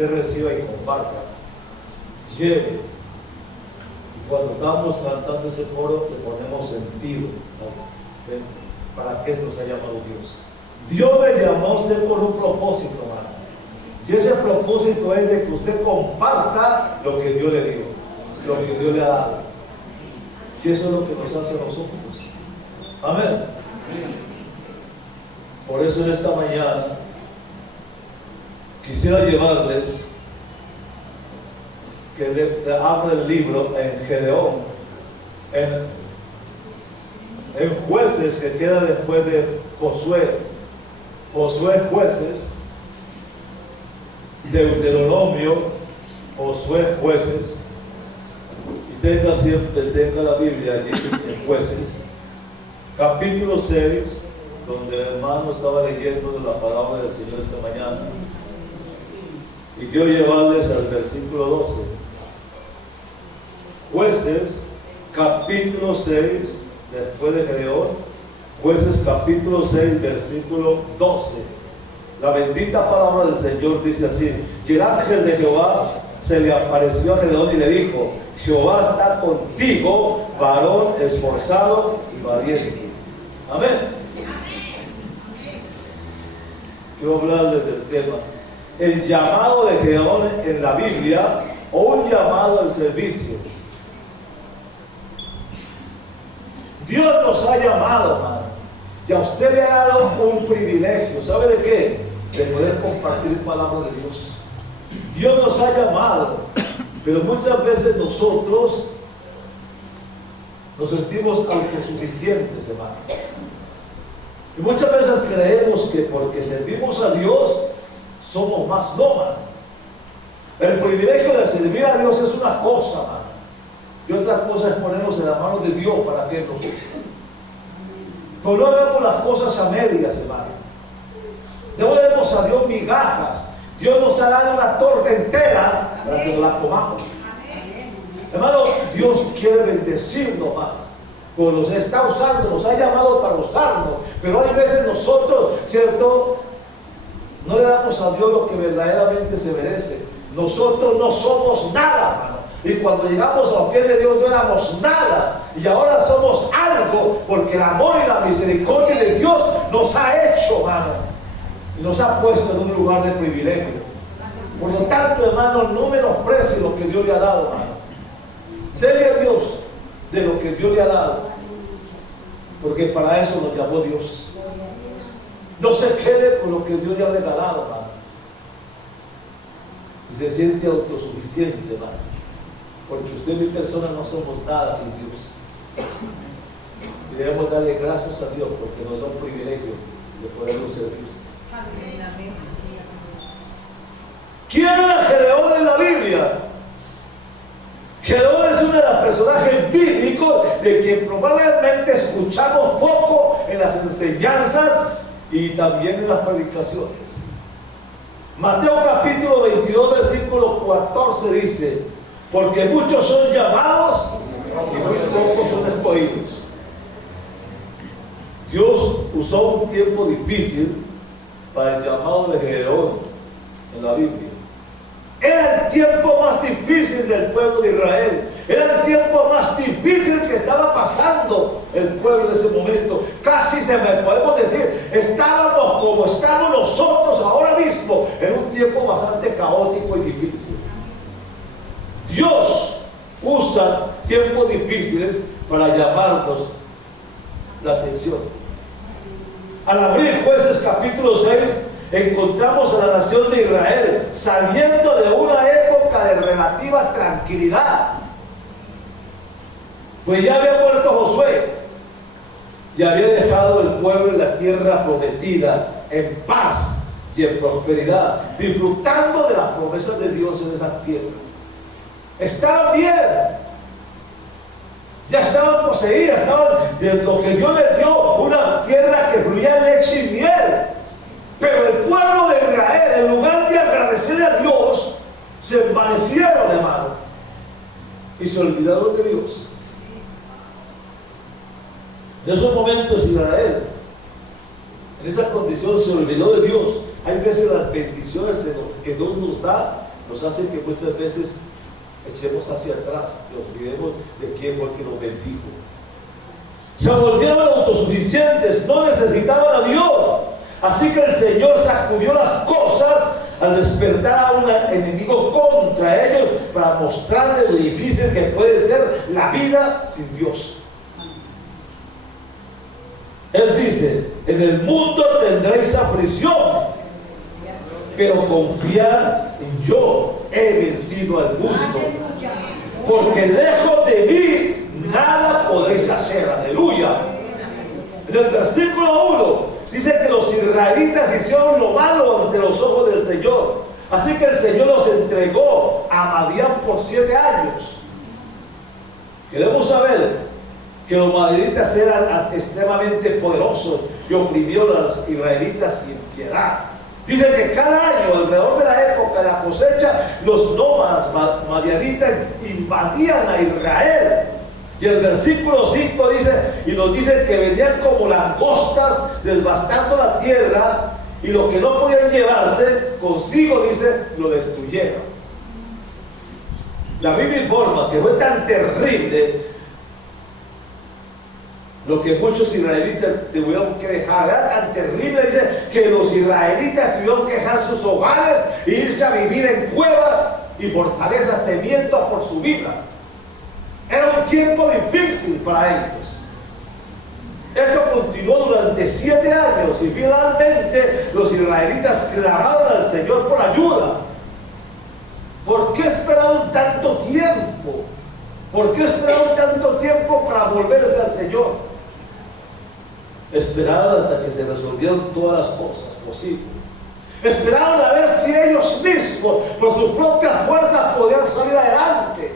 usted reciba y comparta, lleve. Y cuando estamos cantando ese coro, le ponemos sentido, ¿no? ¿Para qué nos ha llamado Dios? Dios le llamó a usted por un propósito, hermano. Y ese propósito es de que usted comparta lo que Dios le dio, lo que Dios le ha dado. Y eso es lo que nos hace a nosotros. Amén. Por eso en esta mañana quisiera llevarles que le abra el libro en Gedeón, en Jueces, que queda después de Josué. Josué, Jueces, Deuteronomio, Josué, Jueces. Y tenga la Biblia allí en Jueces, capítulo 6, donde el hermano estaba leyendo de la palabra del Señor esta mañana. Y quiero llevarles al versículo 12. Jueces, capítulo 6, después de Gedeón. Jueces, capítulo 6, versículo 12. La bendita palabra del Señor dice así: y el ángel de Jehová se le apareció a Gedeón y le dijo: Jehová está contigo, varón esforzado y valiente. Amén. Quiero hablarles del tema, el llamado de Gedeón en la Biblia, o un llamado al servicio. Dios nos ha llamado, hermano, y a usted le ha dado un privilegio. ¿Sabe de qué? De poder compartir palabra de Dios. Dios nos ha llamado, pero muchas veces nosotros nos sentimos autosuficientes, hermano. Y muchas veces creemos que porque servimos a Dios somos más. No, hermano. El privilegio de servir a Dios es una cosa, hermano, y otra cosa es ponernos en la mano de Dios para que Él nos use. Pero no hagamos las cosas a medias, hermano. No le demos a Dios migajas. Dios nos ha dado una torta entera para que nos la comamos. Hermano, Dios quiere bendecirnos más, porque nos está usando, nos ha llamado para usarnos. Pero hay veces nosotros, ¿cierto?, no le damos a Dios lo que verdaderamente se merece. Nosotros no somos nada, hermano. Y cuando llegamos a los pies de Dios no éramos nada, y ahora somos algo, porque el amor y la misericordia de Dios nos ha hecho, hermano, y nos ha puesto en un lugar de privilegio. Por lo tanto, hermano, no menosprecie lo que Dios le ha dado, hermano. Dele a Dios de lo que Dios le ha dado, porque para eso nos llamó Dios. No se quede con lo que Dios le ha regalado, hermano, y se siente autosuficiente, hermano, porque usted y mi persona no somos nada sin Dios. Y debemos darle gracias a Dios porque nos da un privilegio de poderlo servir. ¿Quién era Gedeón en la Biblia? Gedeón es uno de los personajes bíblicos de quien probablemente escuchamos poco en las enseñanzas y también en las predicaciones. Mateo capítulo 22 versículo 14 dice: porque muchos son llamados y muy pocos son escogidos. Dios usó un tiempo difícil para el llamado de Gedeón en la Biblia. Era el tiempo más difícil del pueblo de Israel. Era el tiempo más difícil que estaba pasando el pueblo en ese momento. Casi podemos decir, estábamos como estamos nosotros ahora mismo, en un tiempo bastante caótico y difícil. Dios usa tiempos difíciles para llamarnos la atención. Al abrir Jueces capítulo 6, encontramos a la nación de Israel saliendo de una época de relativa tranquilidad, pues ya había muerto Josué y había dejado el pueblo en la tierra prometida en paz y en prosperidad, disfrutando de las promesas de Dios en esa tierra. Estaban bien, ya estaban poseídas, estaban de lo que Dios les dio, una tierra que fluía leche y miel. Pero el pueblo de Israel, en lugar de agradecerle a Dios, se envanecieron, hermano, y se olvidaron de Dios. En esos momentos Israel, en esa condición, se olvidó de Dios. Hay veces las bendiciones que Dios nos da nos hace que muchas veces echemos hacia atrás, nos olvidemos de quién fue el que nos bendijo. Se volvieron autosuficientes, no necesitaban a Dios. Así que el Señor sacudió las cosas al despertar a un enemigo contra ellos para mostrarles lo difícil que puede ser la vida sin Dios. Él dice: en el mundo tendréis aflicción, pero confiad en yo, he vencido al mundo. Porque lejos de mí nada podéis hacer. Aleluya. En el versículo 1 dice que los israelitas hicieron lo malo ante los ojos del Señor. Así que el Señor los entregó a Madián por 7 años. Queremos saber que los madianitas eran extremadamente poderosos y oprimieron a los israelitas sin piedad. Dice que cada año, alrededor de la época de la cosecha, los nómadas madianitas invadían a Israel. Y el versículo 5 dice, y nos dice que venían como langostas devastando la tierra, y lo que no podían llevarse consigo, dice, lo destruyeron. La Biblia informa que fue tan terrible lo que muchos israelitas tuvieron que dejar. Era tan terrible, dice, que los israelitas tuvieron que dejar sus hogares e irse a vivir en cuevas y fortalezas temiendo por su vida. Era un tiempo difícil para ellos. Esto continuó durante 7 años y finalmente los israelitas clamaron al Señor por ayuda. ¿Por qué esperaron tanto tiempo? ¿Por qué esperaron tanto tiempo para volverse al Señor? Esperaron hasta que se resolvieron todas las cosas posibles. Esperaron a ver si ellos mismos, por sus propias fuerzas, podían salir adelante.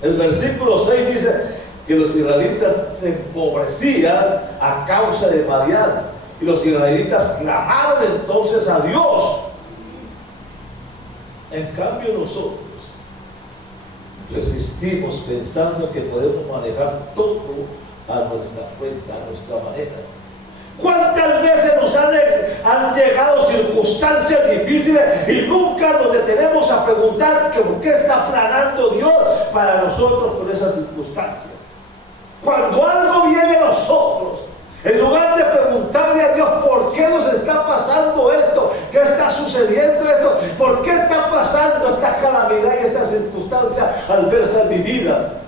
El versículo 6 dice que los israelitas se empobrecían a causa de Madián. Y los israelitas clamaron entonces a Dios. En cambio nosotros resistimos pensando que podemos manejar todo a nuestra cuenta, a nuestra manera. ¿Cuántas veces nos han llegado circunstancias difíciles y nunca nos detenemos a preguntar por qué está planeando Dios para nosotros con esas circunstancias? Cuando algo viene a nosotros, en lugar de preguntarle a Dios por qué nos está pasando esto, qué está sucediendo esto, por qué está pasando esta calamidad y esta circunstancia adversa en mi vida,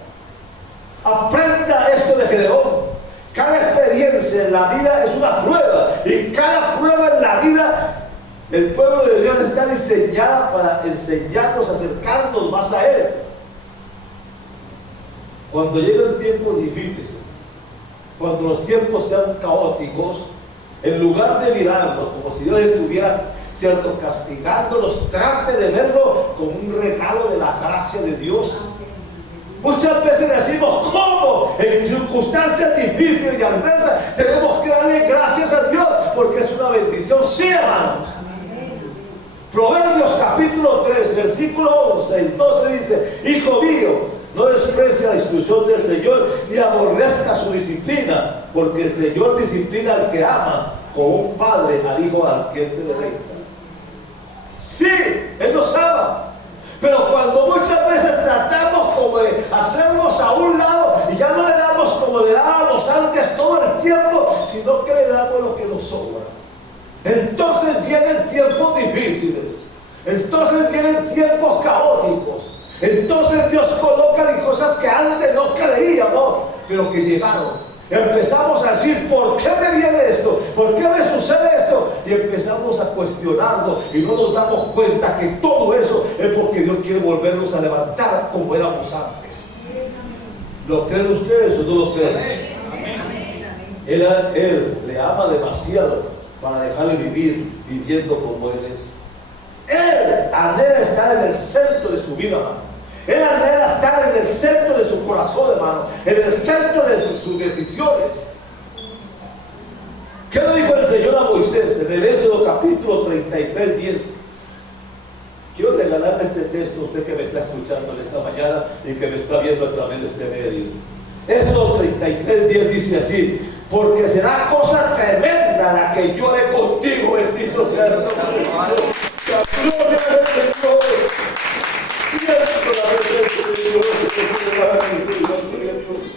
aprenda esto de Gedeón. Cada experiencia en la vida es una prueba, y cada prueba en la vida del pueblo de Dios está diseñada para enseñarnos a acercarnos más a Él. Cuando llegan tiempos difíciles, cuando los tiempos sean caóticos, en lugar de mirarlos como si Dios estuviera, cierto, castigándolos, trate de verlo como un regalo de la gracia de Dios. Muchas veces decimos, ¿cómo? En circunstancias difíciles y adversas tenemos que darle gracias a Dios porque es una bendición. Sí, hermanos. Proverbios capítulo 3, versículo 11 y 12 dice: Hijo mío, no desprecie la instrucción del Señor ni aborrezca su disciplina, porque el Señor disciplina al que ama, como un padre al hijo al que él se deleita. Sí, Él nos ama. Pero cuando muchas veces tratamos como de hacernos a un lado y ya no le damos como le dábamos antes todo el tiempo, sino que le damos lo que nos sobra, entonces vienen tiempos difíciles, entonces vienen tiempos caóticos, entonces Dios coloca en cosas que antes no creíamos, pero que llegaron. Empezamos a decir, ¿por qué me viene esto? ¿Por qué me sucede esto? Y empezamos a cuestionarnos y no nos damos cuenta que todo eso es porque Dios quiere volvernos a levantar como éramos antes. ¿Lo creen ustedes o no lo creen? Él le ama demasiado para dejarle vivir viviendo como Él es. Él anhela estar en el centro de su vida, hermano. Él anhela estar en el centro de su corazón, hermano, en el centro de sus decisiones. ¿Qué le dijo el Señor a Moisés en el Éxodo capítulo 33, 10? Quiero regalarle este texto a usted que me está escuchando en esta mañana y que me está viendo a través de este medio. Éxodo 33, 10 dice así: porque será cosa tremenda la que yo haré contigo, bendito sea el nombre de Dios. la gloria del Señor. Siento la presencia de Dios. Gloria a Dios.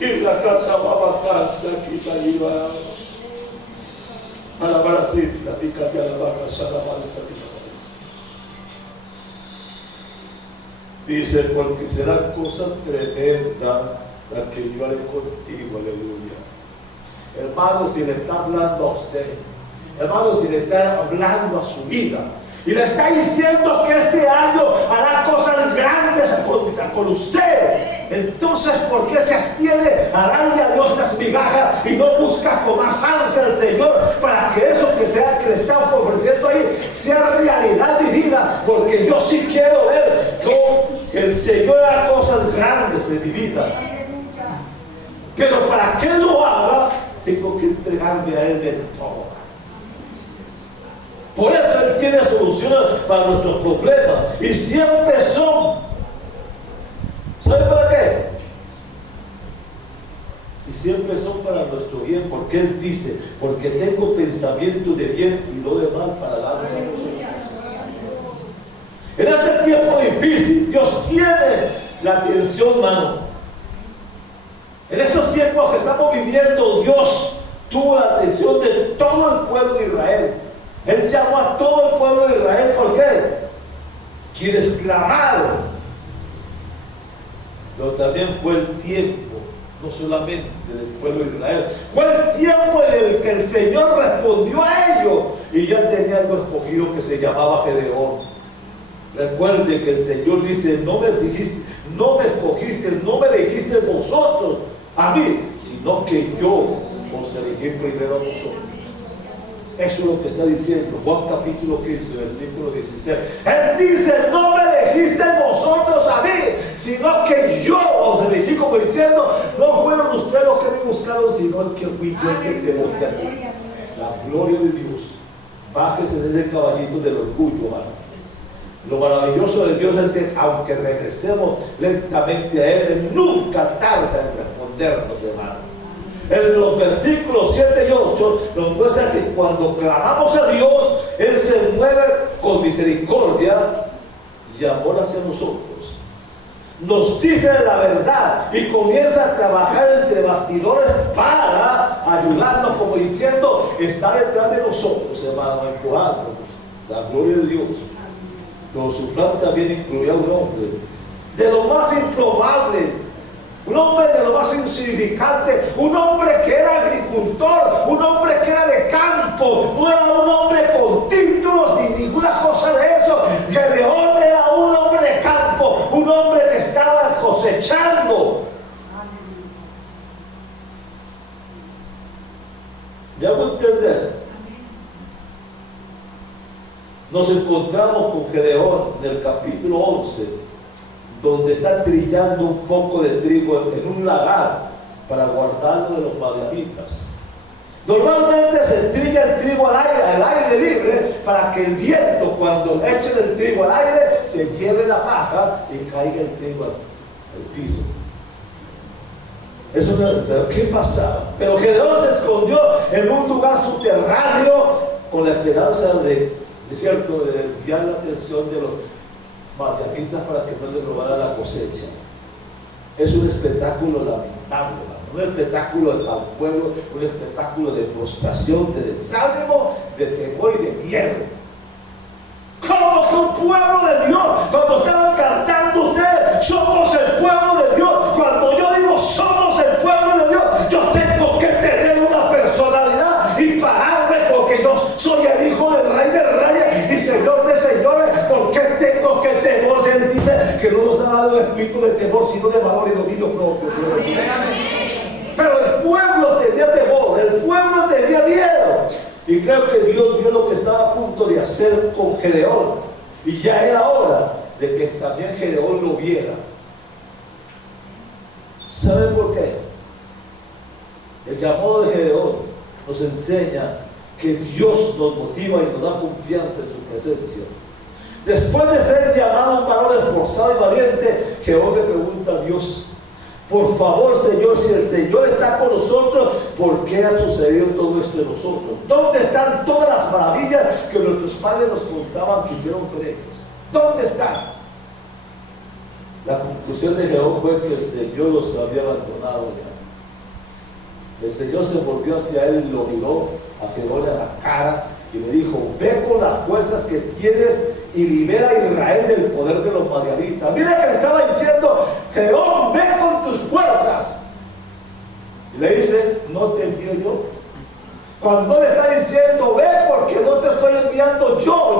Y la casa va a bajarse aquí para llevar. A la baracita, y cambiar la vaca, a la baracita. Dice, porque será cosa tremenda la que yo haré contigo, aleluya. Hermano, si le está hablando a usted, hermano, si le está hablando a su vida, y le está diciendo que este año hará cosas grandes con usted, entonces ¿por qué se abstiene a darle a Dios las migajas y no busca con más ansia al Señor para que eso que le está ofreciendo ahí sea realidad de vida? Porque yo sí quiero ver cómo el Señor haga cosas grandes en mi vida, pero para que Él lo haga tengo que entregarme a Él de todo. Por eso Él tiene soluciones para nuestros problemas y siempre son. ¿Sabe para qué? Y siempre son para nuestro bien, porque Él dice, porque tengo pensamiento de bien y no de mal para darles a nosotros. En este tiempo difícil, Dios tiene la atención, hermano. En estos tiempos que estamos viviendo, Dios tuvo la atención de todo el pueblo de Israel. Él llamó a todo el pueblo de Israel. ¿Por qué? Quienes clamaron. Pero también fue el tiempo, no solamente del pueblo de Israel, fue el tiempo en el que el Señor respondió a ellos. Y ya tenía algo escogido que se llamaba Gedeón. Recuerde que el Señor dice, no me escogiste, no me elegiste vosotros a mí, sino que yo os elegí primero a vosotros. Eso es lo que está diciendo Juan capítulo 15, versículo 16. Él dice, no me elegiste vosotros a mí, sino que yo os elegí, como diciendo, no fueron ustedes los que me buscaron, sino el que fui yo el que te busqué a ti. La gloria de Dios. Bájese de ese caballito del orgullo, hermano. Lo maravilloso de Dios es que aunque regresemos lentamente a Él nunca tarda en respondernos, hermano. En los versículos 7 y 8 nos muestra que cuando clamamos a Dios, Él se mueve con misericordia y amor hacia nosotros. Nos dice la verdad y comienza a trabajar entre bastidores para ayudarnos, como diciendo, está detrás de nosotros, hermano, empujándonos. La gloria de Dios. Pero su plan también incluía un hombre de lo más improbable, un hombre de lo más insignificante, un hombre que era agricultor, un hombre que era de campo, no era un hombre con títulos ni ninguna cosa de eso. Gedeón era un hombre de campo, un hombre que estaba cosechando. ¿Me hago entender? Nos encontramos con Gedeón en el capítulo 11, donde está trillando un poco de trigo en un lagar para guardarlo de los madianitas. Normalmente se trilla el trigo al aire libre para que el viento, cuando echen el trigo al aire, se lleve la paja y caiga el trigo al piso. Eso no, pero ¿qué pasaba? Pero Gedeón se escondió en un lugar subterráneo con la esperanza de desviar la atención de los madianitas para que no les robara la cosecha. Es un espectáculo lamentable, un espectáculo para el pueblo, un espectáculo de frustración, de desánimo, de temor y de miedo. ¿Cómo que un pueblo de Dios? Cuando estaban cantando ustedes, somos el pueblo de Dios. Cuando yo digo somos el pueblo de Dios, yo tengo que tener una personalidad y pararme, porque yo soy el hijo del Rey de Reyes y Señor de Señores. ¿Por qué tengo que temor? Si Él dice que no nos ha dado el espíritu de temor, sino de valor y dominio propio. Pero el pueblo tenía temor, el pueblo tenía miedo. Y creo que Dios vio lo que estaba a punto de hacer con Gedeón. Y ya era hora de que también Gedeón lo viera. ¿Saben por qué? El llamado de Gedeón nos enseña que Dios nos motiva y nos da confianza en su presencia. Después de ser llamado un varón esforzado y valiente, Gedeón le pregunta a Dios, Por favor, Señor, si el Señor está con nosotros, ¿por qué ha sucedido todo esto en nosotros? ¿Dónde están todas las maravillas que nuestros padres nos contaban que hicieron con ellos? ¿Dónde están? La conclusión de Gedeón fue que el Señor los había abandonado ya. El Señor se volvió hacia él y lo miró a Gedeón a la cara y le dijo: ve con las fuerzas que tienes y libera a Israel del poder de los madianitas. Mira que le estaba diciendo: Gedeón, ve con tus fuerzas. Y le dice: no te envío yo. Cuando le está diciendo: ve porque no te estoy enviando yo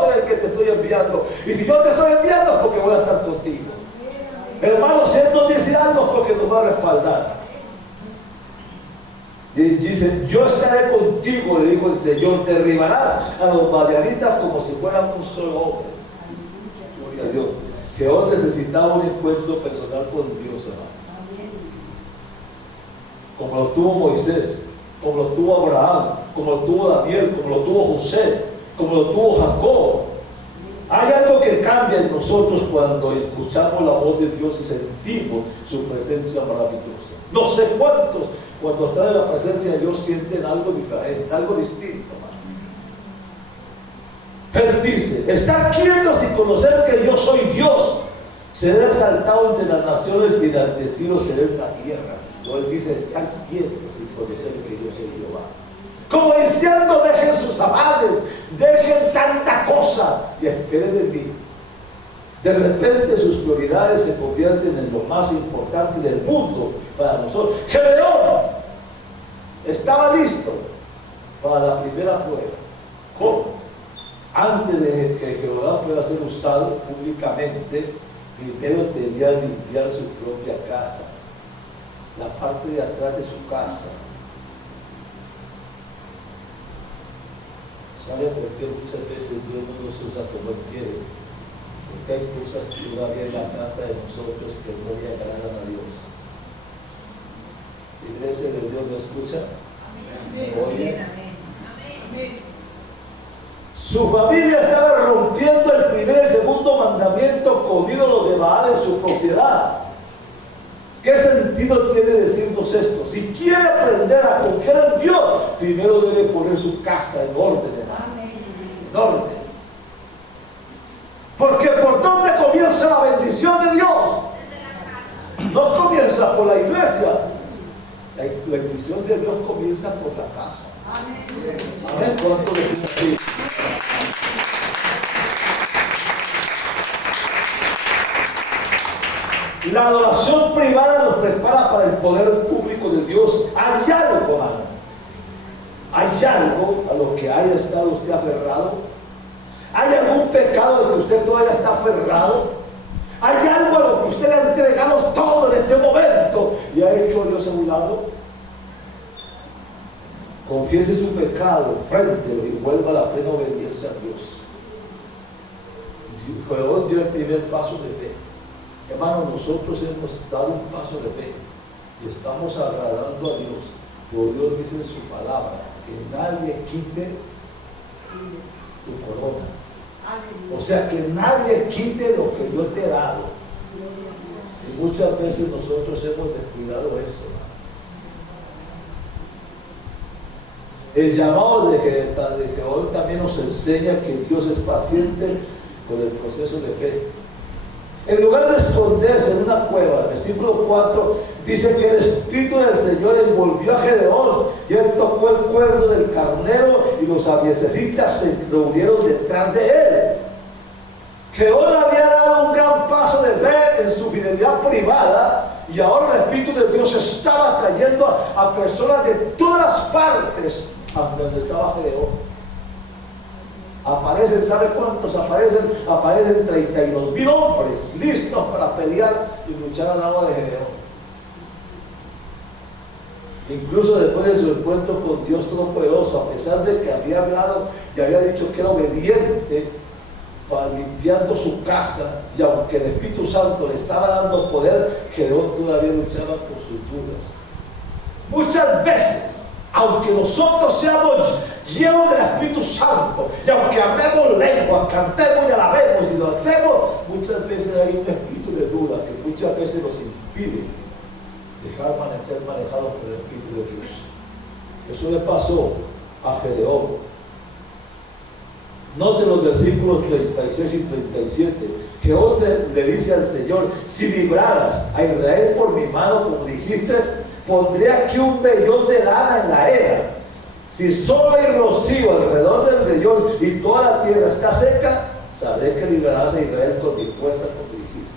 soy el que te estoy enviando. Y si yo te estoy enviando es porque voy a estar contigo. Hermanos, si Él nos dice algo es porque nos va a respaldar. Y dice: yo estaré contigo, le dijo el Señor, derribarás a los madianitas como si fueran un solo hombre. Gloria a Dios. Gedeón necesitaba un encuentro personal con Dios, hermano. Como lo tuvo Moisés, como lo tuvo Abraham, como lo tuvo Daniel, como lo tuvo José, como lo tuvo Jacob. Hay algo que cambia en nosotros cuando escuchamos la voz de Dios y sentimos su presencia maravillosa. No sé cuántos, cuando están en la presencia de Dios, sienten algo diferente, algo distinto. Él dice: estar quietos y conocer que yo soy Dios. Seré exaltado entre las naciones y enaltecido seré en la tierra. O Él dice: estar quietos y conocer que yo soy Jehová. Como diciendo: dejen sus avales, dejen tanta cosa y esperen en mí. De repente sus prioridades se convierten en lo más importante del mundo para nosotros. Gedeón estaba listo para la primera prueba. ¿Cómo? Antes de que Jehová pueda ser usado públicamente, primero debía limpiar su propia casa, la parte de atrás de su casa. ¿Sabe por qué muchas veces Dios no nos usa como Él quiere? Porque hay cosas que todavía en la casa de nosotros que no le agradan a Dios. Iglesia de Dios, ¿lo escucha? Amén. Oye. Amén. Su familia estaba rompiendo el primer y segundo mandamiento con ídolos de Baal en su propiedad. ¿Qué sentido tiene decirnos esto? Si quiere aprender a confiar en Dios, primero debe poner su casa en orden, hermano. En orden. Porque ¿por dónde comienza la bendición de Dios? No comienza por la iglesia. La bendición de Dios comienza por la casa. Amén. ¿Cuánto le dice así? La adoración privada nos prepara para el poder público de Dios. Hay algo, hermano. Hay algo a lo que haya estado usted aferrado. Hay algún pecado al que usted todavía está aferrado. Hay algo a lo que usted le ha entregado todo en este momento y ha hecho Dios a un lado. Confiese su pecado, enfréntelo y vuelva a la plena obediencia a Dios. Dios dio el primer paso de fe. Hermano, nosotros hemos dado un paso de fe y estamos agradando a Dios. Por Dios dice en su palabra que nadie quite tu corona. O sea, que nadie quite lo que yo te he dado. Y muchas veces nosotros hemos descuidado eso. El llamado de Gedeón también nos enseña que Dios es paciente con el proceso de fe. En lugar de esconderse en una cueva, el versículo 4 dice que el Espíritu del Señor envolvió a Gedeón y él tocó el cuerno del carnero y los abiezecitas se reunieron detrás de él. Gedeón había dado un gran paso de fe en su fidelidad privada y ahora el Espíritu de Dios estaba trayendo a personas de todas las partes a donde estaba Gedeón. Aparecen, ¿sabe cuántos aparecen? Aparecen 32,000 hombres listos para pelear y luchar al lado de Gedeón. Incluso después de su encuentro con Dios Todopoderoso, a pesar de que había hablado y había dicho que era obediente, para limpiando su casa, y aunque el Espíritu Santo le estaba dando poder, Gedeón todavía luchaba por sus dudas. Muchas veces, aunque nosotros seamos llenos del Espíritu Santo, y aunque hablemos lengua, cantemos y alabemos y lo hacemos, muchas veces hay un espíritu de duda que muchas veces nos impide ser manejados por el Espíritu de Dios. Eso le pasó a Gedeón. Noten los versículos 36 y 37. Jehová le dice al Señor: si libraras a Israel por mi mano, como dijiste, pondré aquí un vellón de lana en la era. Si solo hay rocío alrededor del vellón y toda la tierra está seca, sabré que librarás a Israel con mi fuerza, como dijiste.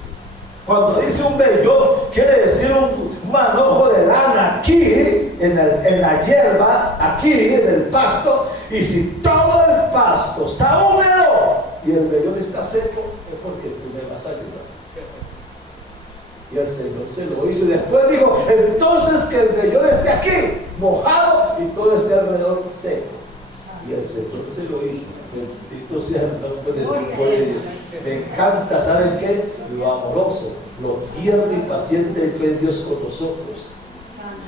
Cuando dice un vellón, quiere decir un manojo de lana aquí, en la hierba, aquí en el pasto. Y si todo el pasto está húmedo y el vellón está seco, es porque tú me vas a ayudar. Y el Señor se lo hizo. Y después dijo: entonces que el vellón esté aquí, mojado, y todo esté alrededor seco. Y el Señor se lo hizo. Bendito sea el nombre de Dios. Me encanta, ¿saben qué? Lo amoroso, lo tierno y paciente que es Dios con nosotros.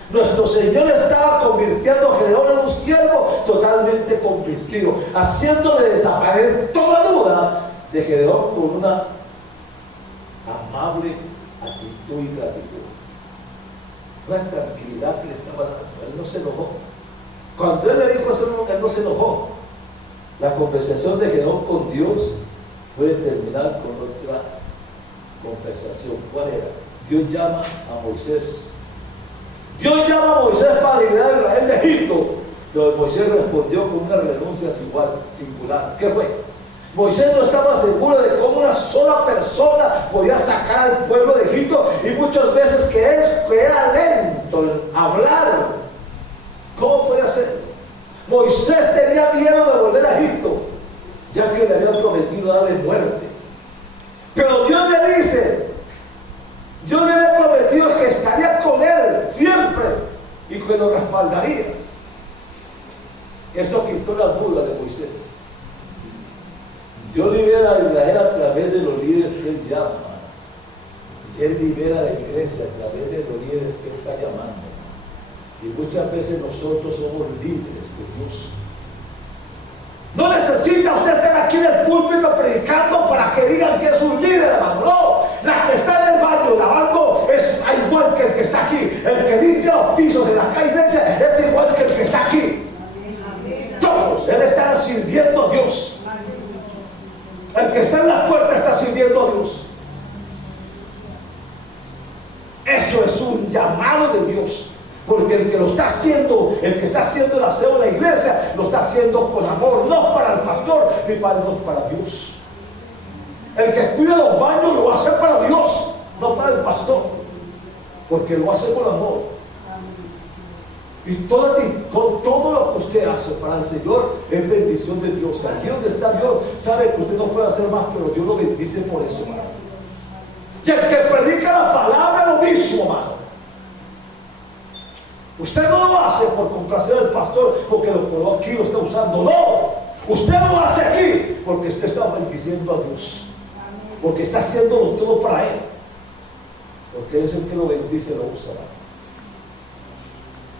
Nuestro Señor estaba convirtiendo a Gedeón en un siervo totalmente convencido, haciéndole desaparecer toda duda de Gedeón con una amable actitud y gratitud. Una tranquilidad que le estaba dando. Él no se enojó. Cuando él le dijo eso, él no se enojó. La conversación de Gedeón con Dios puede terminar con otra conversación. ¿Cuál era? Dios llama a Moisés. Dios llama a Moisés para liberar a Israel de Egipto. Pero Moisés respondió con una renuncia singular. ¿Qué fue? Moisés no estaba seguro de cómo una sola persona podía sacar al pueblo de Egipto, y muchas veces que él era lento en hablar. ¿Cómo podía hacerlo? Moisés tenía miedo de volver a Egipto, ya que le habían prometido darle muerte. Pero Dios le dice, Dios le había prometido que estaría con él siempre y que lo respaldaría. Eso quitó la duda de Moisés. Dios libera a Israel a través de los líderes que Él llama. Y Él libera a la iglesia a través de los líderes que Él está llamando. Y muchas veces nosotros somos líderes de Dios. No necesita usted estar aquí en el púlpito predicando para que digan que es un líder, hermano. No, la que está en el baño lavando es igual que el que está aquí. El que limpia los pisos en la calle es igual que el que está aquí. Todos deben estar sirviendo a Dios. El que está en la puerta está sirviendo a Dios. Eso es un llamado de Dios. Porque el que lo está haciendo, el que está haciendo el aseo en la iglesia, lo está haciendo con amor, no para el pastor ni para Dios. El que cuida los baños lo hace para Dios, no para el pastor, porque lo hace con amor. Y con todo lo que usted hace para el Señor es bendición de Dios. Aquí donde está Dios, sabe que usted no puede hacer más, pero Dios lo bendice por eso, hermano. Y el que predica la palabra, lo mismo, hermano. Usted no lo hace por complacer al pastor porque lo aquí lo está usando. No, usted lo hace aquí porque usted está bendiciendo a Dios, porque está haciéndolo todo para Él, porque Él es el que lo bendice, lo usa.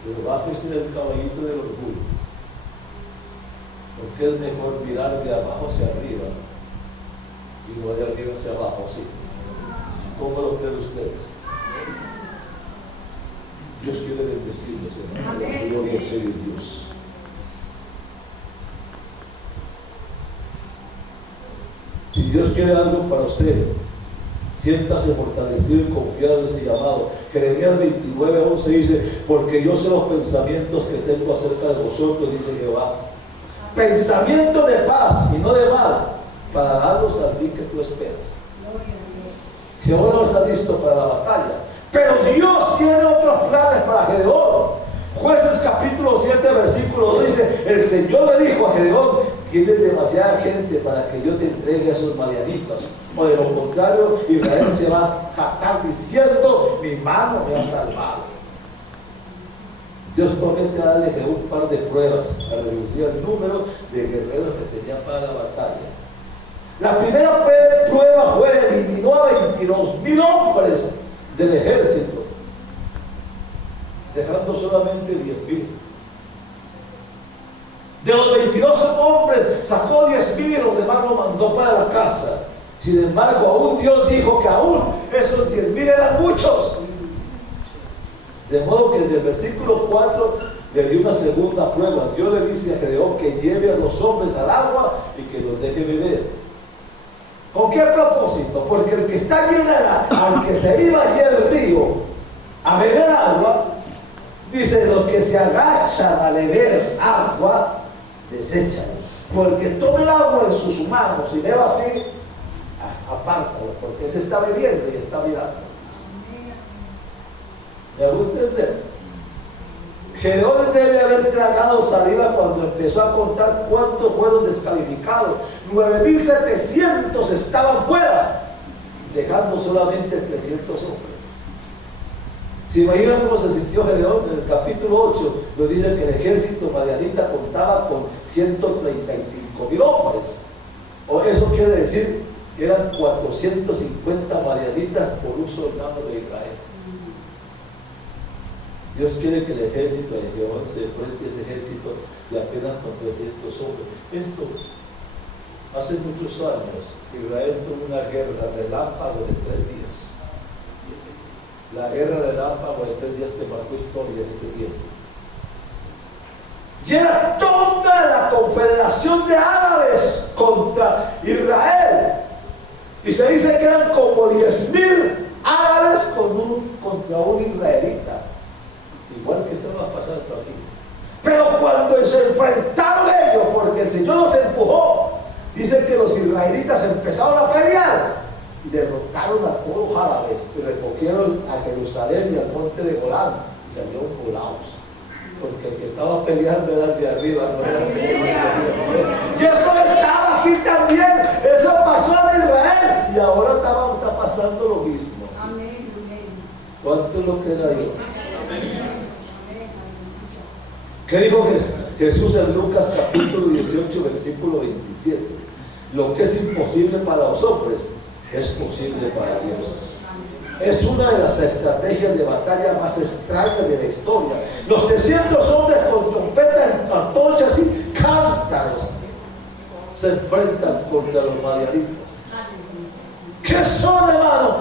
Pero bájese del caballito del orgullo, porque es mejor mirar de abajo hacia arriba y no de arriba hacia abajo. ¿Sí? ¿Cómo lo creen ustedes? Dios quiere bendecirnos, hermano. La gloria sea de Dios. Si Dios quiere algo para usted, siéntase fortalecido y confiado en ese llamado. Jeremías 29:11 dice: porque yo sé los pensamientos que tengo acerca de vosotros, dice Jehová, pensamiento de paz y no de mal, para daros al fin que tú esperas. Jehová no está listo para la batalla, pero Dios tiene otros planes para Gedeón. Jueces capítulo 7 versículo 2 dice: el Señor le dijo a Gedeón: tienes demasiada gente para que yo te entregue a esos madianitas, o de lo contrario Israel se va a jactar diciendo: mi mano me ha salvado. Dios promete darle a Gedeón un par de pruebas para reducir el número de guerreros que tenía para la batalla. La primera prueba fue: eliminó a 22,000 hombres del ejército, dejando solamente 10,000. De los 22 hombres sacó 10,000 y los demás lo mandó para la casa. Sin embargo, aún Dios dijo que aún esos 10,000 eran muchos. De modo que desde el versículo 4 le dio una segunda prueba. Dios le dice a Gedeón que lleve a los hombres al agua y que los deje beber. ¿Con qué propósito? Porque el que está allí aunque se iba allí al río a beber agua, dice, los que se agachan a beber agua, desechan. Porque tome el agua en sus manos y beba así, apártalo, porque se está bebiendo y está mirando. ¿Me hago entender? Gedeón debe haber tragado saliva cuando empezó a contar cuántos fueron descalificados. 9.700 estaban fuera, dejando solamente 300 hombres. ¿Se imaginan cómo se sintió Gedeón? En el capítulo 8 nos dice que el ejército madianita contaba con 135.000 hombres. O eso quiere decir que eran 450 madianitas por un soldado de Israel. Dios quiere que el ejército de Jehová se enfrente a ese ejército de apenas con 300 hombres. Esto, hace muchos años, Israel tuvo una guerra relámpago de 3 días. La guerra relámpago de 3 días que marcó historia en este tiempo. Y era toda la confederación de árabes contra Israel. Y se dice que eran como 10.000 árabes contra un israelita. Igual que estaba pasando aquí. Pero cuando se enfrentaron ellos, porque el Señor los empujó, dice que los israelitas empezaron a pelear y derrotaron a todos los árabes y recogieron a Jerusalén y al monte de Golán y salieron volados. Porque el que estaba peleando era el de arriba, no era el de arriba. Y eso estaba aquí también. Eso pasó en Israel y ahora está pasando lo mismo. ¿Cuántos lo creen a Dios? ¿Qué dijo Jesús en Lucas capítulo 18, versículo 27? Lo que es imposible para los hombres es posible para Dios. Es una de las estrategias de batalla más extrañas de la historia. Los 300 hombres con trompetas, antorchas y cántaros se enfrentan contra los madianitas. ¿Qué son, hermano?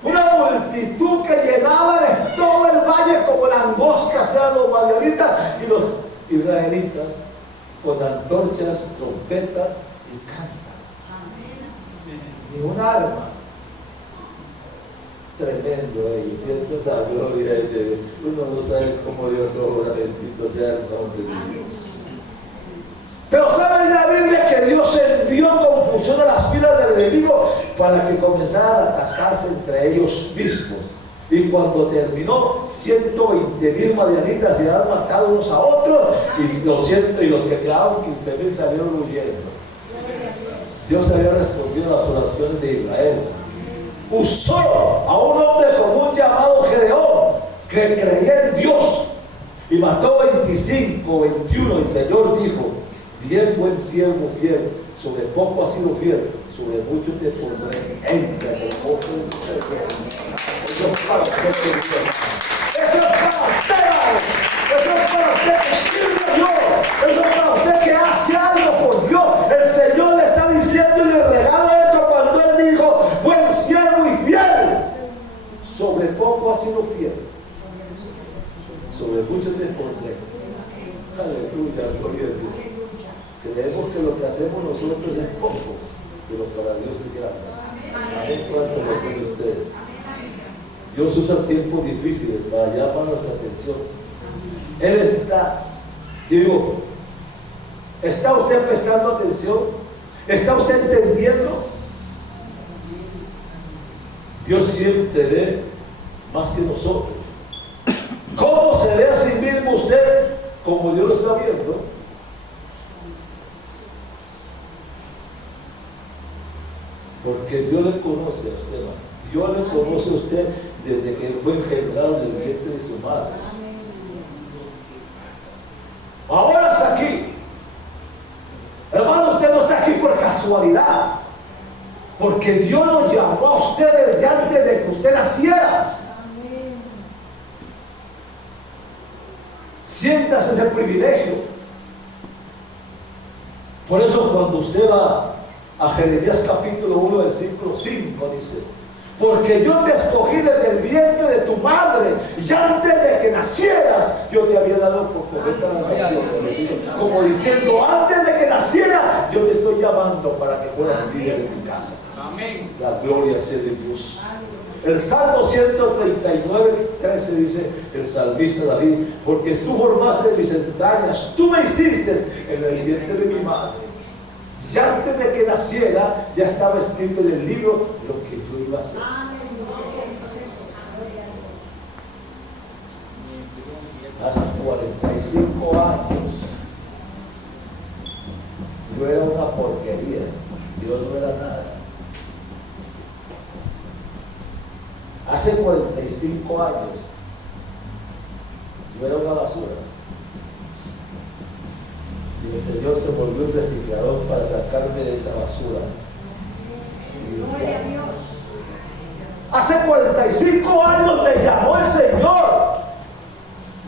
Una multitud que llenaba todo el valle como langostas, sean los madianitas y los israelitas, con antorchas, trompetas y cántaros. Ni un arma. Tremendo ellos, ¿cierto? La gloria de Dios. Uno no sabe cómo Dios obra, bendito sea el nombre de Dios. Pero sabe la Biblia que Dios envió confusión a las filas del enemigo para que comenzaran a atacarse entre ellos mismos. Y cuando terminó, 120.000 madianitas se habían matado unos a otros y los que quedaron 15.000 salieron huyendo. Dios había respondido a las oraciones de Israel. Usó a un hombre común llamado Gedeón, que creía en Dios, y mató 25, 21. Y el Señor dijo: bien, buen siervo fiel, sobre poco has sido fiel, sobre mucho te pondré. Entra en el gozo del Señor. Eso es para usted, eso es para usted, eso es para usted que sirve a Dios, eso es para usted que hace algo por Dios. El Señor le está diciendo y le regala esto cuando Él dijo: buen siervo y fiel, sobre poco has sido fiel, sobre mucho te pondré. Aleluya, gloria a Dios. Creemos que lo que hacemos nosotros es poco, pero para Dios es grande. Amén. ¿Cuánto lo creen ustedes? Dios usa tiempos difíciles para llamar nuestra atención. Él está, ¿está usted prestando atención? ¿Está usted entendiendo? Dios siempre ve más que nosotros. ¿Cómo se ve a sí mismo usted como Dios lo está viendo? Porque Dios le conoce a usted, hermano. Dios le conoce a usted desde que fue engendrado en el vientre de su madre. Ahora está aquí. Hermano, usted no está aquí por casualidad. Porque Dios lo llamó a usted desde antes de que usted naciera. Siéntase ese privilegio. Por eso cuando usted va a Jeremías capítulo 1, versículo 5, dice: Porque yo te escogí desde el vientre de tu madre, y antes de que nacieras, yo te había dado por profeta a la nación. Como diciendo, antes de que naciera, yo te estoy llamando para que puedas vivir en mi casa. Amén. La gloria sea de Dios. El Salmo 139, 13 dice el salmista David: porque tú formaste mis entrañas, tú me hiciste en el vientre de mi madre. Y antes de que naciera, ya estaba escrito en el libro lo que yo iba a hacer. Hace 45 años, yo era una porquería, Dios no era nada. Hace 45 años, yo era una basura. Y el Señor se volvió un reciclador para sacarme de esa basura. Gloria a Dios. Hace 45 años me llamó el Señor.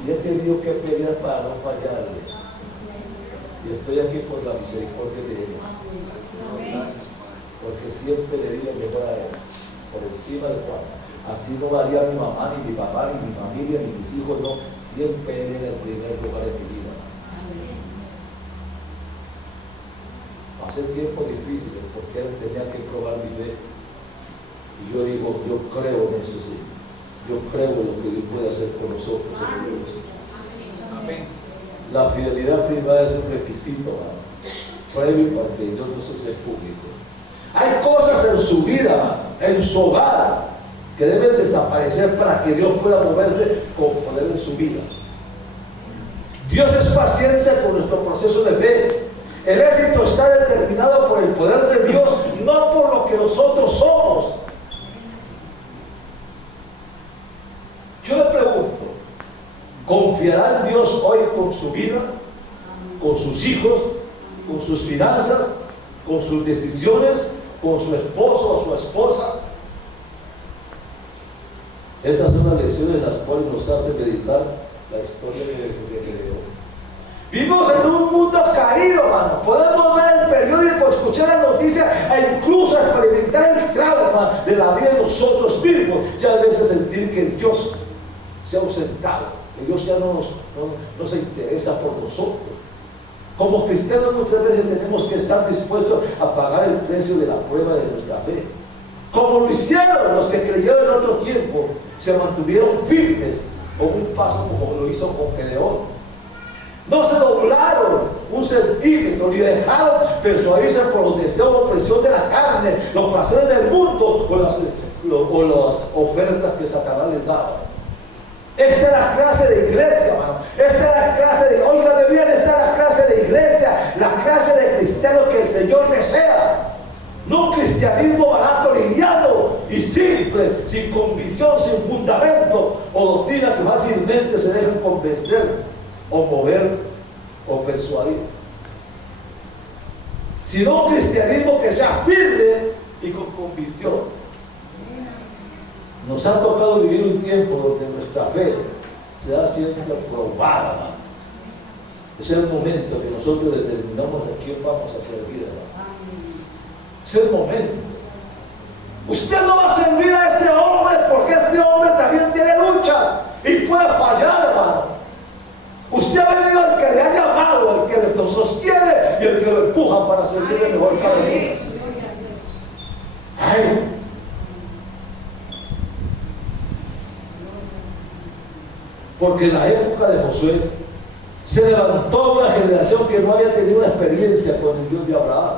Y he tenido que pelear para no fallarle. Y estoy aquí por la misericordia de Él. Porque siempre le di lo mejor a Él, por encima de Juan. Así no valía mi mamá, ni mi papá, ni mi familia, ni mis hijos, no. Siempre Él era el primer lugar de mi vida. Pasé tiempos difíciles porque Él tenía que probar mi fe. Y yo digo, yo creo en eso, sí. Yo creo en lo que Dios puede hacer por nosotros. Amén. La fidelidad privada es un requisito, previo para que Dios no se sea público. Hay cosas en su vida, en su hogar, que deben desaparecer para que Dios pueda moverse con poder en su vida. Dios es paciente con nuestro proceso de fe. El éxito está determinado por el poder de Dios, no por lo que nosotros somos. Yo le pregunto, ¿confiará en Dios hoy con su vida, con sus hijos, con sus finanzas, con sus decisiones, con su esposo o su esposa? Estas son las lecciones en las cuales nos hace meditar la historia de Gedeón. Vivimos en un mundo caído, hermano. Podemos ver el periódico, escuchar las noticias e incluso experimentar el trauma de la vida de nosotros mismos. Y a veces sentir que Dios se ha ausentado, que Dios ya no se interesa por nosotros. Como cristianos muchas veces tenemos que estar dispuestos a pagar el precio de la prueba de nuestra fe. Como lo hicieron los que creyeron en otro tiempo, se mantuvieron firmes con un paso como lo hizo con Gedeón. No se doblaron un centímetro ni dejaron persuadirse por los deseos o presión de la carne, los placeres del mundo o las ofertas que Satanás les daba. Esta es la clase de iglesia, hermano. Esta es la clase de, óigame bien, esta es la clase de iglesia, la clase de cristiano que el Señor desea. No un cristianismo barato, liviano y simple, sin convicción, sin fundamento o doctrina que fácilmente se dejan convencer o mover o persuadir, sino un cristianismo que sea firme y con convicción. Nos ha tocado vivir un tiempo donde nuestra fe se va siendo probada, hermano. Es el momento que nosotros determinamos a quién vamos a servir, hermano. Es el momento. Usted no va a servir a este hombre porque este hombre también tiene lucha y puede fallar, hermano. Usted ha venido al que le ha llamado, al que lo sostiene y el que lo empuja para servir el mejor sabe. Ay. Porque en la época de Josué se levantó una generación que no había tenido una experiencia con el Dios de Abraham.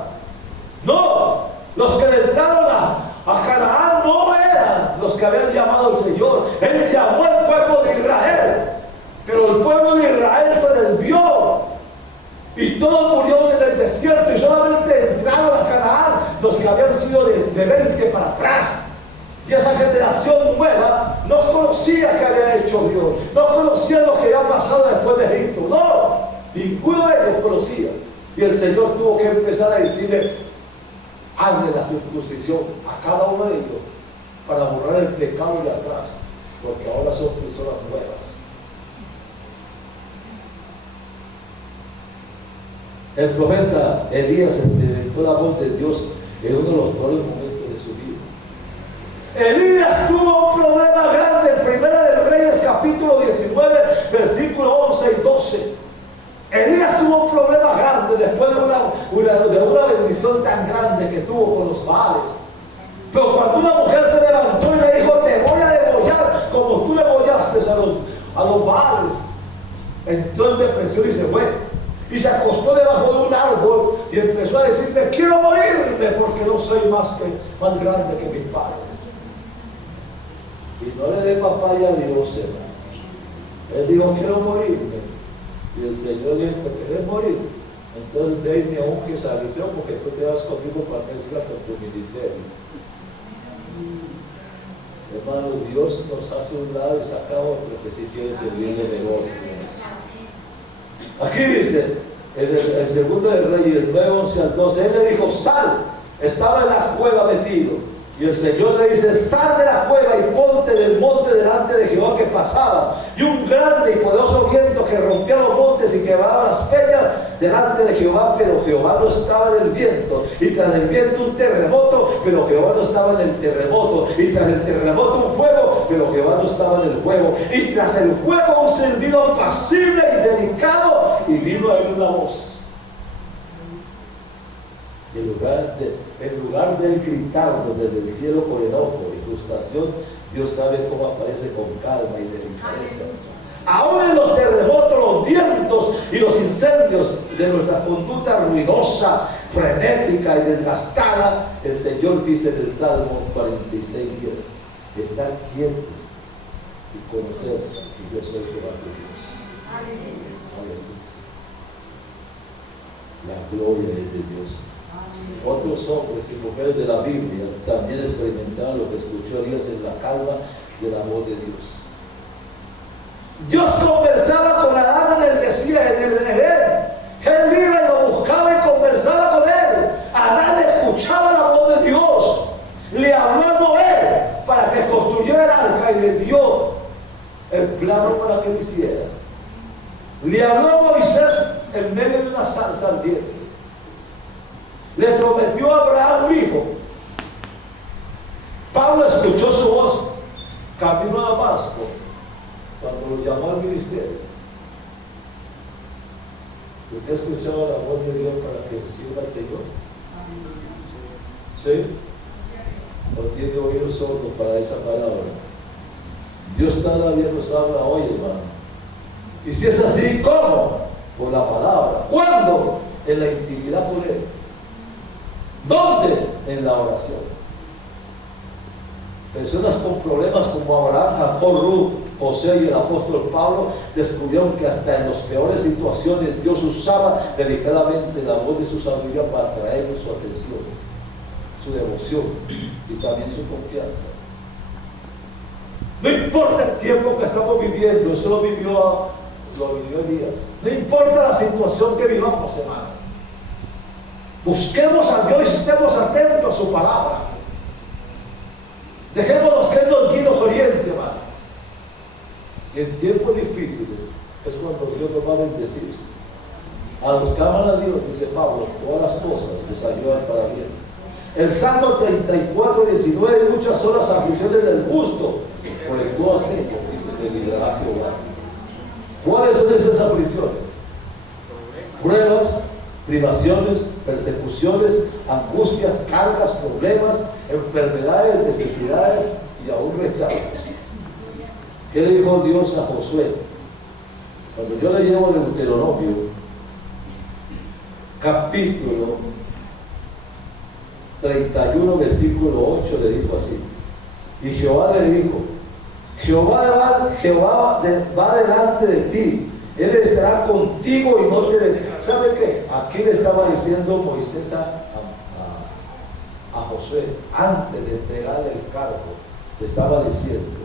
No, los que entraron a Canaán no eran los que habían llamado al Señor. Él llamó al pueblo de Israel. Pero el pueblo de Israel se desvió y todos murieron en el desierto y solamente entraron a Canaán los que habían sido de 20 para atrás. Y esa generación nueva no conocía qué había hecho Dios, no conocía lo que había pasado después de Egipto. No, ninguno de ellos conocía. Y el Señor tuvo que empezar a decirle: hazle la circuncisión a cada uno de ellos para borrar el pecado de atrás, porque ahora son personas nuevas. El profeta Elías experimentó la voz de Dios en uno de los peores momentos de su vida. Elías tuvo un problema grande en Primera de Reyes capítulo 19, versículos 11 y 12. Elías tuvo un problema grande después de una bendición tan grande que tuvo con los Baales. Pero cuando una mujer se levantó y le dijo, te voy a degollar como tú degollaste a los Baales, entró en depresión y se fue. Y se acostó debajo de un árbol y empezó a decirme, quiero morirme porque no soy más grande que mis padres. Y no le dé papaya a Dios, hermano. Él dijo, quiero morirme. Y el Señor le dijo, ¿te quieres morir? Entonces ve y me unges a Eliseo porque tú te vas conmigo para que siga con tu ministerio. Hermano, Dios nos hace un lado y saca otro que si quiere servirle de gozo. Aquí dice, el segundo de Reyes, 9, 11 al 12, él le dijo, sal, estaba en la cueva metido. Y el Señor le dice, sal de la cueva y ponte del monte delante de Jehová que pasaba. Y un grande y poderoso viento que rompía los montes y quebraba las peñas delante de Jehová, pero Jehová no estaba en el viento. Y tras el viento un terremoto, pero Jehová no estaba en el terremoto. Y tras el terremoto un fuego, pero Jehová no estaba en el fuego. Y tras el fuego un silbido apacible y delicado, y vino ahí una voz. En lugar de gritarnos desde el cielo con enojo y frustración, Dios sabe cómo aparece con calma y delicadeza. Aún en los terremotos, los vientos y los incendios de nuestra conducta ruidosa, frenética y desgastada, el Señor dice en el Salmo 46:10, estar quietos y conocer que yo soy Jehová tu Dios. Aleluya. La gloria es de Dios. Otros hombres y mujeres de la Biblia también experimentaron lo que escuchó Elías en la calma de la voz de Dios. Dios conversaba con Adán en el desierto, en el Edén. Él iba y lo buscaba y conversaba con él. Adán escuchaba la voz de Dios. Le habló a Noé para que construyera el arca y le dio el plano para que lo hiciera. Le habló a Moisés en medio de una zarza ardiente. Le prometió a Abraham un hijo. Pablo escuchó su voz camino a Damasco cuando lo llamó al ministerio. ¿Usted ha escuchado la voz de Dios para que sirva al Señor? ¿Sí? ¿O tiene oídos sordos para esa palabra? Dios todavía nos habla hoy, hermano. Y si es así, ¿cómo? Por la palabra. ¿Cuándo? En la intimidad con Él. ¿Dónde? En la oración. Personas con problemas como Abraham, Jacob, Ruth, José y el apóstol Pablo descubrieron que hasta en las peores situaciones Dios usaba delicadamente la voz de su sabiduría para atraer su atención, su devoción y también su confianza. No importa el tiempo que estamos viviendo, eso lo vivió Elías. No importa la situación que vivamos, hermano. Busquemos a Dios y estemos atentos a su palabra. Dejémonos que Él nos guíe y nos oriente, hermano. Y en tiempos difíciles es cuando Dios nos va a bendecir. A los que aman a Dios, dice Pablo, todas las cosas les ayudan para bien. El Salmo 34:19, muchas son las aflicciones del justo, por el todo acecho, dice, le librará Jehová. ¿Cuáles son esas aflicciones? Pruebas, privaciones, persecuciones, angustias, cargas, problemas, enfermedades, necesidades y aún rechazos. ¿Qué le dijo Dios a Josué? Cuando yo le llevo Deuteronomio, capítulo 31, versículo 8, le dijo así. Y Jehová le dijo, Jehová va delante de ti. Él estará contigo y no te... ¿Sabe qué? Aquí le estaba diciendo Moisés a Josué, antes de entregarle el cargo, le estaba diciendo.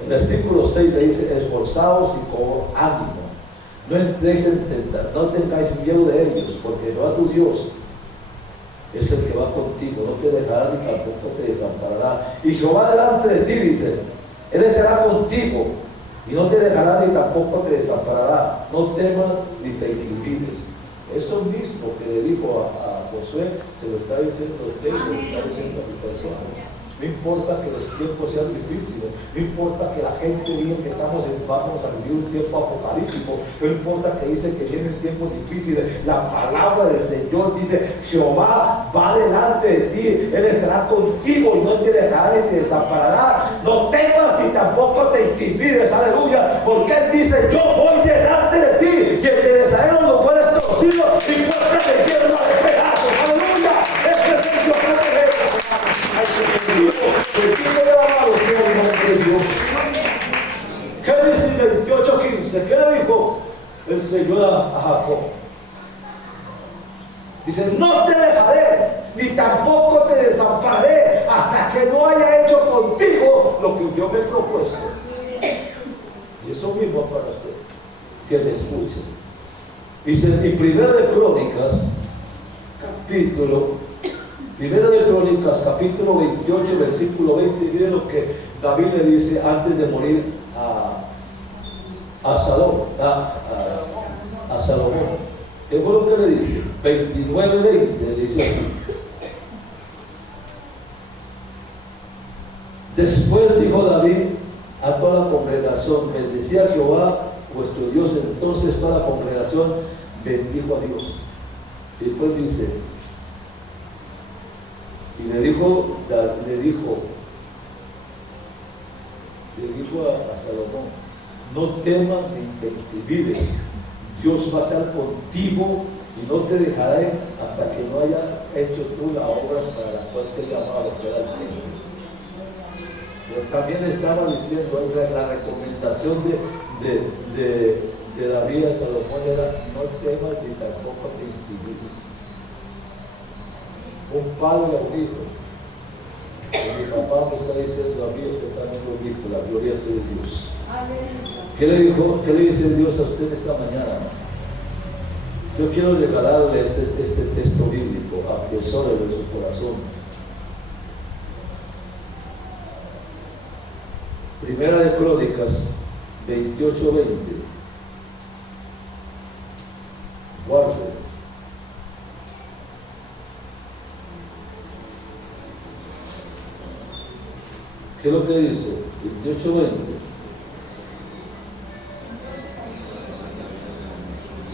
El versículo 6 le dice, esforzaos y con ánimo. No entréis en tentación, no tengáis miedo de ellos, porque Jehová tu Dios es el que va contigo, no te dejará ni tampoco te desamparará. Y Jehová delante de ti, dice, Él estará contigo y no te dejará ni tampoco te desamparará. No temas ni te intimides. Eso mismo que le dijo a Josué, se lo está diciendo a usted y se lo está diciendo a su persona. No importa que los tiempos sean difíciles, no importa que la gente diga que vamos a vivir un tiempo apocalíptico, no importa que dice que vienen tiempos difíciles, la palabra del Señor dice: Jehová va delante de ti, Él estará contigo y no te dejará ni te desamparará. No temas ni tampoco te intimides, aleluya, porque Él dice: yo voy delante de ti y el que desharé los cuales torcidos y puertas de hierro de pedazos, aleluya. Este es el Dios que tenemos. Hay que ser Dios. Bendito y alabado sea el nombre de Dios. ¿Qué dice el 28:15? ¿Qué le dijo el Señor a Jacob? Dice: no te dejaré, ni tampoco te desampararé, hasta que no haya hecho contigo lo que yo me he propuesto. Y eso mismo para usted, que me escuche. Dice en Primera de Crónicas, capítulo 28, versículo 20, mire lo que David le dice antes de morir a Salomón. ¿Qué fue lo que le dice? 29:20, le dice así: después dijo David a toda la congregación: bendecía a Jehová vuestro Dios. Entonces toda la congregación bendijo a Dios. Y después dice, y le dijo a Salomón: no temas ni te intimides, Dios va a estar contigo y no te dejaré hasta que no hayas hecho tú las obras para las cuales te he llamado, que era el templo. Pero también estaba diciendo, la recomendación de David a Salomón era: no temas ni tampoco te intimides. Un padre a un hijo. Y mi papá me está diciendo a mí, usted también lo dijo, la gloria sea de Dios. ¿Qué le dijo? ¿Qué le dice Dios a usted esta mañana? Yo quiero regalarle este texto bíblico, atesórelo en su corazón. Primera de Crónicas 28:20. Guarde. ¿Qué es lo que dice? 28:20.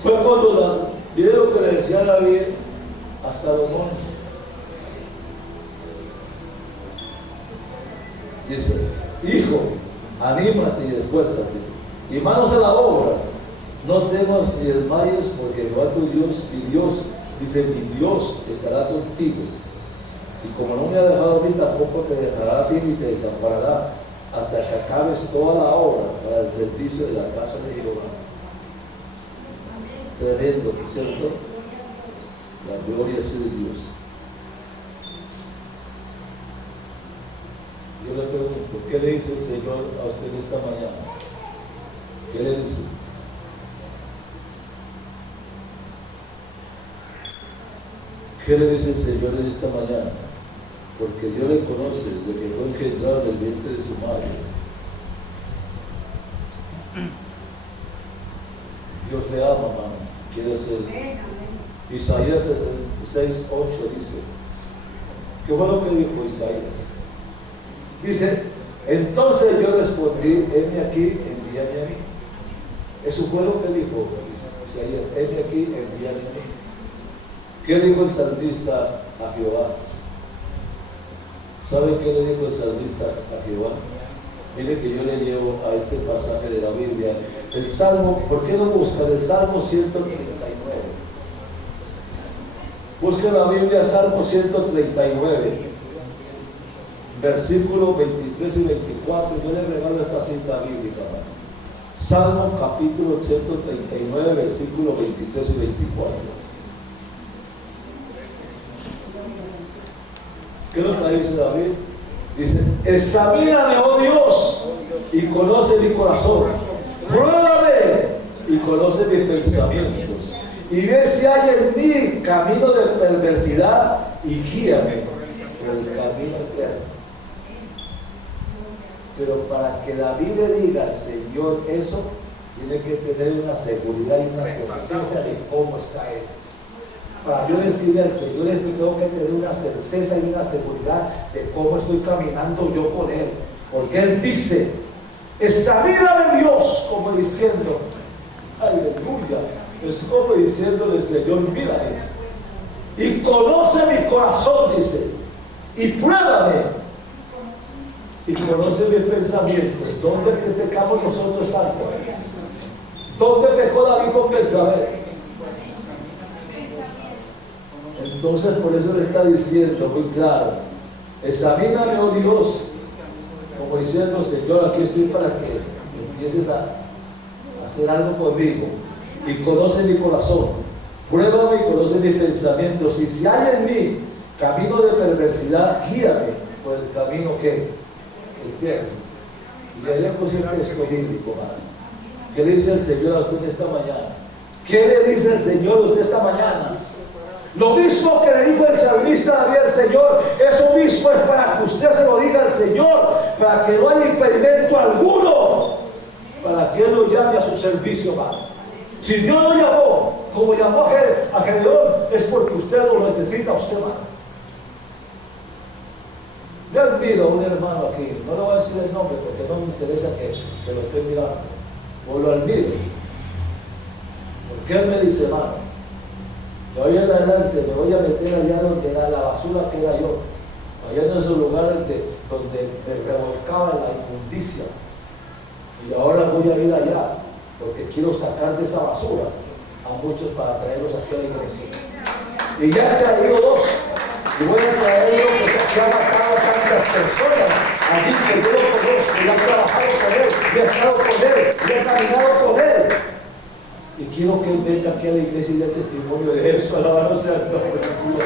Fue cuando mire lo que le decía David a Salomón. Dice: hijo, anímate y esfuérzate, y manos a la obra. No temas ni desmayes, porque Jehová tu Dios, mi Dios, dice: mi Dios estará contigo. Y como no me ha dejado a mí, tampoco te dejará a ti ni te desamparará, hasta que acabes toda la obra para el servicio de la casa de Jehová. Tremendo, ¿cierto? La gloria sea de Dios. Yo le pregunto: ¿qué le dice el Señor a usted esta mañana? ¿Qué le dice? ¿Qué le dice el Señor en esta mañana? Porque Dios le conoce desde que fue engendrado en el vientre de su madre. Dios le ama, hermano. Quiere ser. Isaías 66:8 dice. ¿Qué fue lo que dijo Isaías? Dice: entonces yo respondí: heme aquí, envíame a mí. Eso fue lo que dijo Isaías: heme aquí, envíame a mí. ¿Qué dijo el salmista a Jehová? ¿Sabe qué le dijo el salmista a Jehová? Mire que yo le llevo a este pasaje de la Biblia. El Salmo, ¿por qué no buscan? El Salmo 139. Busca la Biblia, Salmo 139, versículos 23 y 24. Yo le regalo esta cita bíblica. Salmo capítulo 139, versículos 23 y 24. ¿Qué es lo que dice David? Dice: examíname, oh Dios, y conoce mi corazón. Pruébame y conoce mis pensamientos. Y ve si hay en mí camino de perversidad y guíame por el camino eterno. Pero para que David le diga al Señor eso, tiene que tener una seguridad y una certeza de cómo está Él. para yo decirle al Señor esto, tengo que tener una certeza y una seguridad de cómo estoy caminando yo con Él. Porque Él dice, examíname Dios, como diciendo, aleluya, es como diciéndole, Señor, mira, y conoce mi corazón, dice, y pruébame, y conoce mis pensamientos. ¿Dónde pecamos nosotros tanto? ¿Dónde pecó David con Betsabé? Entonces por eso le está diciendo muy claro, examíname, oh Dios, como diciendo, Señor, aquí estoy para que empieces a hacer algo conmigo, y conoce mi corazón, pruébame y conoce mis pensamientos, y si hay en mí camino de perversidad, guíame por el camino que eterno. Y le dejo ese texto bíblico, madre. ¿Qué le dice el Señor a usted esta mañana? ¿Qué le dice el Señor a usted esta mañana? Lo mismo que le dijo el salmista David al Señor, eso mismo es para que usted se lo diga al Señor, para que no haya impedimento alguno, para que Él lo llame a su servicio, madre. Si Dios lo llamó, como llamó a Gedeón, es porque usted lo necesita, usted, madre. Yo admiro a un hermano aquí, no le voy a decir el nombre porque no me interesa que lo esté mirando, o lo admiro, porque él me dice, hermano, de hoy en adelante me voy a meter allá donde era la basura que era yo, allá en esos lugares donde me revolcaba la inmundicia, y ahora voy a ir allá porque quiero sacar de esa basura a muchos para traerlos aquí a la iglesia. Y ya he traído dos, y voy a traerlo que ha matado a tantas personas allí que yo lo conozco, y he trabajado con él, y he estado con él, y he caminado con él. Y quiero que él venga aquí a la iglesia y dé testimonio de eso. Alabado sea el nombre de Dios.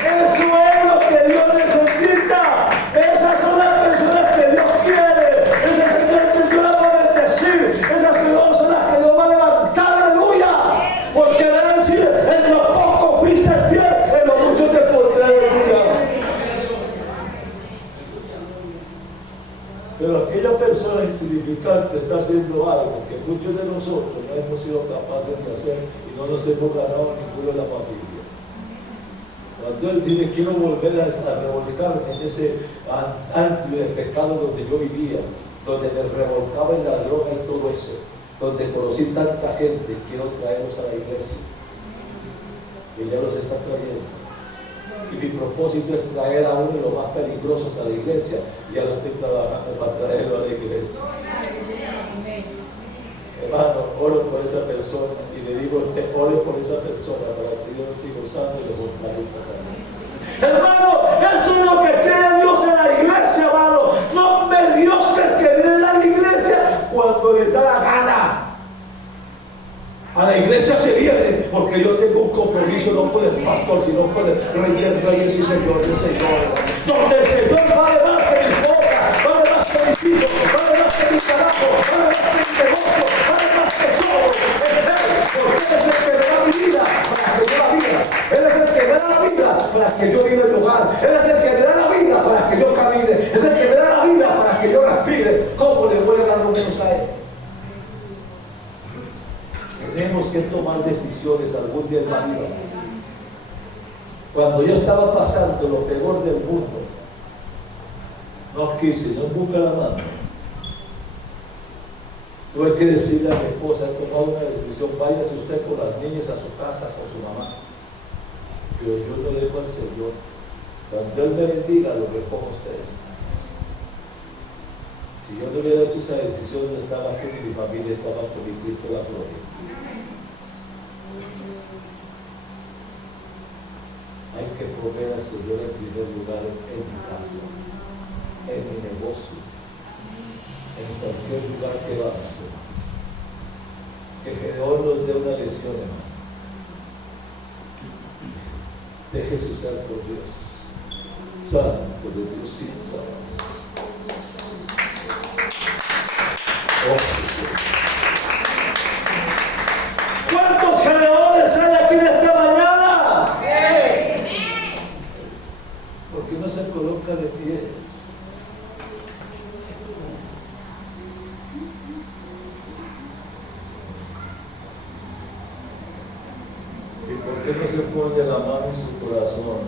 Eso es lo que Dios necesita. Esas son las personas que Dios quiere. Esas personas que Dios va a bendecir. Esas personas son las que Dios va a levantar. Aleluya. Porque van a decir, en lo poco fuiste fiel, en lo mucho te pondré. Aleluya. Pero aquella persona insignificante está haciendo algo que muchos de nosotros no hemos sido capaces de hacer y no nos hemos ganado ninguno de la familia. Cuando él dice, quiero volver a revolcarme en ese antro de pecado donde yo vivía, donde me revolcaba en la droga y todo eso, donde conocí tanta gente, quiero traerlos a la iglesia. Y ya los está trayendo. Y mi propósito es traer a uno de los más peligrosos a la iglesia. Ya lo estoy trabajando para traerlo a la iglesia. Hermano, oro por esa persona y le digo a usted, ore por esa persona para que Dios siga usando y le fortalezca también. Hermano, eso es lo que quiere Dios en la iglesia, hermano. No me Dios que viene a la iglesia cuando le da la gana. A la iglesia se viene porque yo tengo un compromiso, no con el pastor, sino con el rey de reyes y señor de señores. Donde el Señor vale más que mi esposa, vale más que mis hijos, vale más que mi trabajo, vale más que mi negocio, vale más que todo. Es Él, porque Él es el que me da mi vida para que yo la viva. Él es el que me da la vida para que yo viva en el hogar. Él es el que me da la vida para que yo camine. Es el que me da la vida para que yo respire. ¿Cómo le voy a dar lo menos a Él? Tenemos que tomar decisiones algún día en la vida. Cuando yo estaba pasando lo peor del mundo, no quise, no busca la mano. Tuve que decirle a mi esposa, he tomado una decisión, váyase usted con las niñas a su casa, con su mamá. Pero yo lo dejo al Señor. Cuando Él me bendiga, lo recojo a ustedes. Si yo no hubiera hecho esa decisión, no estaba con mi familia, estaba con mi Cristo la gloria. Hay que poner al Señor en primer lugar en mi casa, en mi negocio, en cualquier lugar que vamos. Que Gedeón nos dé una lección, hermano. Déjese usar por Dios. Santo de Dios, sin sabes. ¿Cuántos Gedeones hay aquí de esta mañana? Porque no se coloca de pie. Y porque Usted no se pone la mano en su corazón